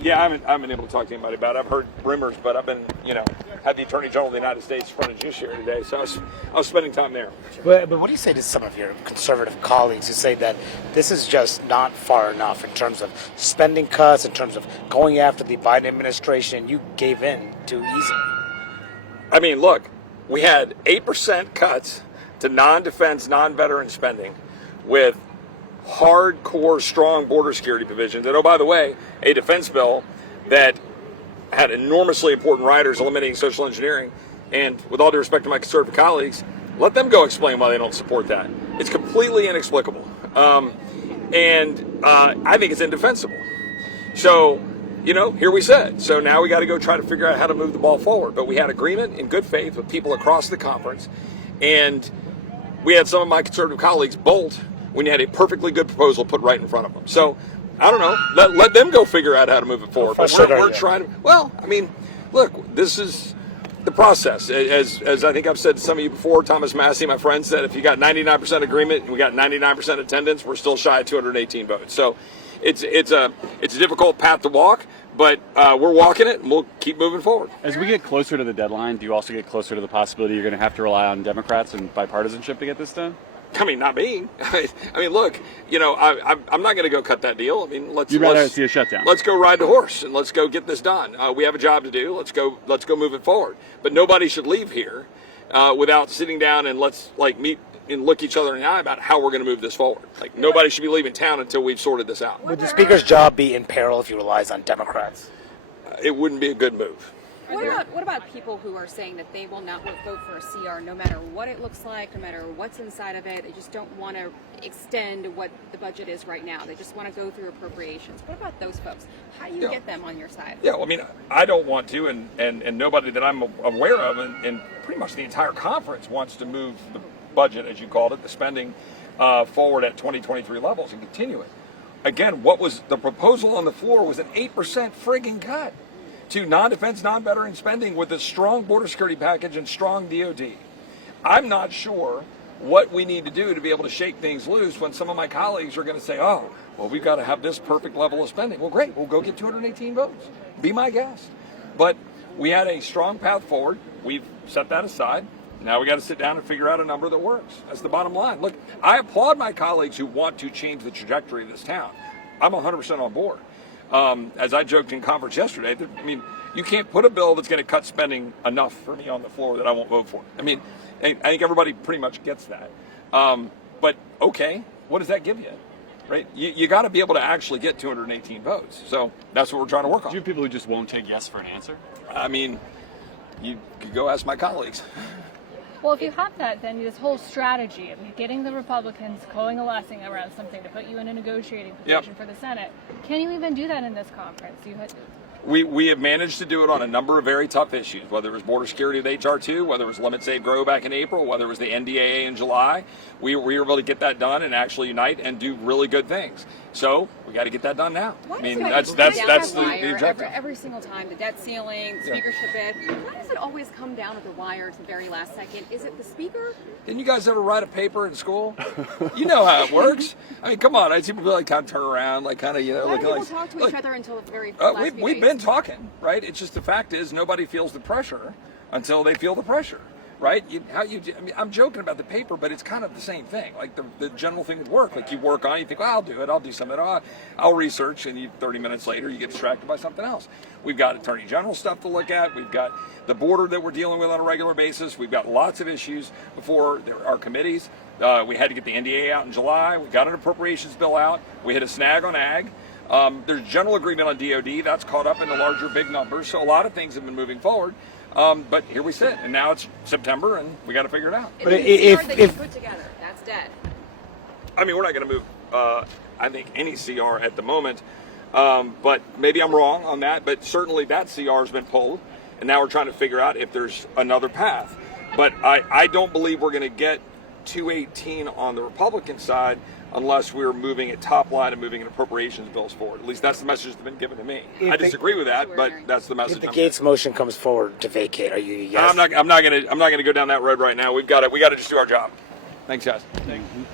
Yeah, I haven't been able to talk to anybody about it. I've heard rumors, but I've been, had the Attorney General of the United States front of judiciary today, so I was spending time there. But what do you say to some of your conservative colleagues who say that this is just not far enough in terms of spending cuts, in terms of going after the Biden administration? You gave in too easily. I mean, look, we had 8% cuts to non-defense, non-veteran spending with hardcore, strong border security provisions. And oh, by the way, a defense bill that had enormously important riders eliminating social engineering. And with all due respect to my conservative colleagues, let them go explain why they don't support that. It's completely inexplicable. And I think it's indefensible. So, here we sit. So now we got to go try to figure out how to move the ball forward. But we had agreement in good faith with people across the conference. And we had some of my conservative colleagues bolt when you had a perfectly good proposal put right in front of them. So, I don't know. Let them go figure out how to move it forward. But we're trying to. Well, I mean, look, this is the process. As I think I've said to some of you before, Thomas Massey, my friend, said if you got 99% agreement and we got 99% attendance, we're still shy of 218 votes. So, it's a difficult path to walk, but we're walking it, and we'll keep moving forward. As we get closer to the deadline, do you also get closer to the possibility you're going to have to rely on Democrats and bipartisanship to get this done? I mean, not me. I mean, look, I'm not going to go cut that deal. I mean, You'd rather see a shutdown. Let's go ride the horse and let's go get this done. We have a job to do. Let's go move it forward. But nobody should leave here without sitting down and let's meet and look each other in the eye about how we're going to move this forward. Nobody should be leaving town until we've sorted this out. Would the Speaker's job be in peril if he relies on Democrats? It wouldn't be a good move. What about people who are saying that they will not vote for a CR no matter what it looks like, no matter what's inside of it? They just don't want to extend what the budget is right now. They just want to go through appropriations. What about those folks? How do you get them on your side? Yeah, well, I mean, I don't want to, and nobody that I'm aware of, and pretty much the entire conference wants to move the budget, as you called it, the spending forward at 2023 levels and continue it. Again, what was the proposal on the floor was an 8% frigging cut to non-defense, non-veteran spending with a strong border security package and strong DOD. I'm not sure what we need to do to be able to shake things loose when some of my colleagues are going to say, oh, well, we've got to have this perfect level of spending. Well, great, we'll go get 218 votes. Be my guest. But we had a strong path forward. We've set that aside. Now we got to sit down and figure out a number that works. That's the bottom line. Look, I applaud my colleagues who want to change the trajectory of this town. I'm 100% on board. As I joked in conference yesterday, I mean, you can't put a bill that's going to cut spending enough for me on the floor that I won't vote for. I mean, I think everybody pretty much gets that. But okay, what does that give you? Right? You got to be able to actually get 218 votes. So that's what we're trying to work on. Do you have people who just won't take yes for an answer? I mean, you could go ask my colleagues. Well, if you have that, then this whole strategy of getting the Republicans coalescing around something to put you in a negotiating position for the Senate, can you even do that in this conference? We have managed to do it on a number of very tough issues, whether it was border security with HR 2, whether it was Limit, Save, Grow back in April, whether it was the NDAA in July. We were able to get that done and actually unite and do really good things. So we got to get that done now. Why I mean, that's the objective. Every single time, the debt ceiling, speakership bid. Why does it always come down at the wire at the very last second? Is it the speaker? Didn't you guys ever write a paper in school? You know how it works. I mean, come on. I see people kind of turn around, Why do people talk to each other until the very last few We've been talking, right? It's just the fact is nobody feels the pressure until they feel the pressure. Right? I mean, I'm joking about the paper, but it's kind of the same thing. Like the general thing would work. Like you work on it, you think, well, I'll do it. I'll do something. I'll research, and 30 minutes later, you get distracted by something else. We've got Attorney General stuff to look at. We've got the border that we're dealing with on a regular basis. We've got lots of issues before our committees. We had to get the NDA out in July. We got an appropriations bill out. We hit a snag on ag. There's general agreement on DOD. That's caught up in the larger big numbers. So a lot of things have been moving forward. But here we sit, and now it's September, and we got to figure it out. But if you put together, that's dead. I mean, we're not going to move, I think, any CR at the moment. But maybe I'm wrong on that. But certainly that CR has been pulled, and now we're trying to figure out if there's another path. But I don't believe we're going to get 218 on the Republican side unless we're moving a top line and moving an appropriations bills forward. At least that's the message that's been given to me. I disagree with that, but that's the message. If the Gates motion comes forward to vacate, are you yes? I'm not going to go down that road right now. We got to just do our job. Thanks, guys. Thank you.